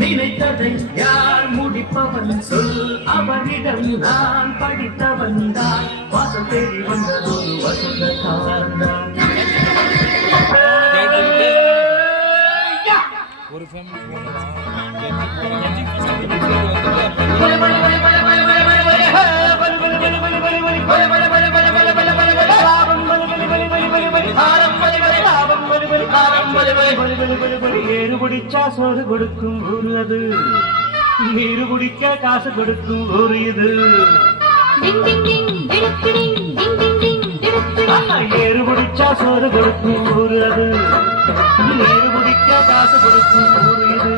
நினைத்ததை யார் முடிப்பவன் சொல், அவனிடம் நான் படித்தவன் தான். வாசல் தேடி வந்தது வசந்த காலந்தான். ஏறு குடிச்சா சோறு கொடுக்கும் ஊரு அது, நீரு குடிக்க காசு கொடுக்கும் ஊரு இது. ஏறு குடிச்சா சோறு கொடுக்கும் ஊரு அது, நீரு குடிக்க காசு கொடுக்கும் ஊரு இது.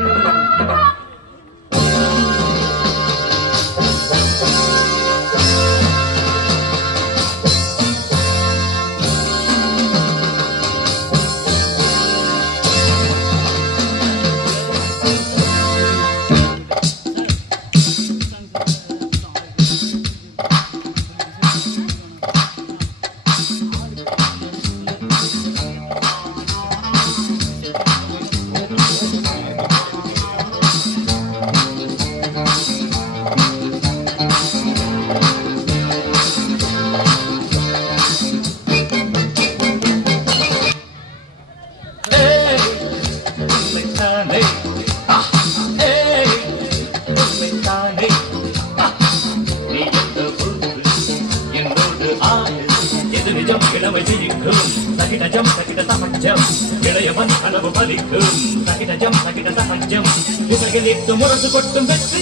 முரசு கொட்டும் வெற்றி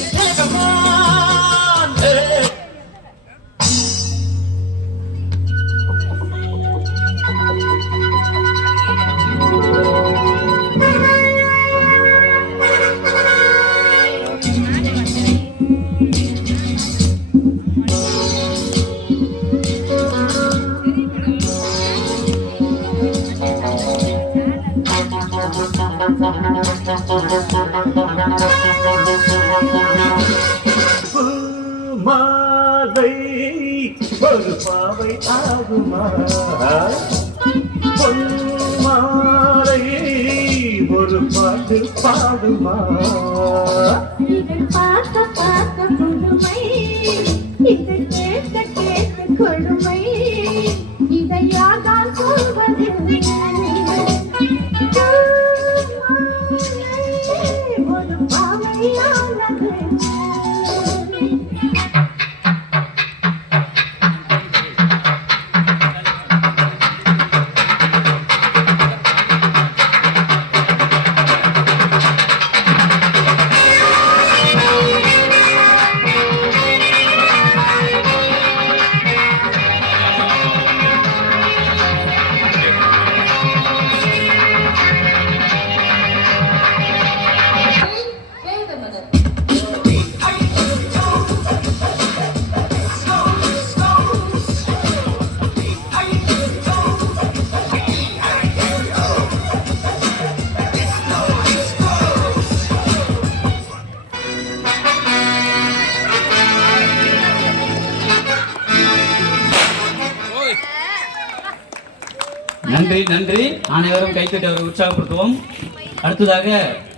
மாலை ஒரு பாவை ஆகுமா, மாலை ஒரு பாட்டு பாடுமா. பார்த்த பார்த்த கொடுமை, இது கேட்க கேட்க கொடுமை, இதையாக சொல்வதில்லை. ஒரு பாவையானது நன்றி நன்றி. அனைவரும் கைத்தட்டி அவரை உற்சாகப்படுத்துவோம். அடுத்ததாக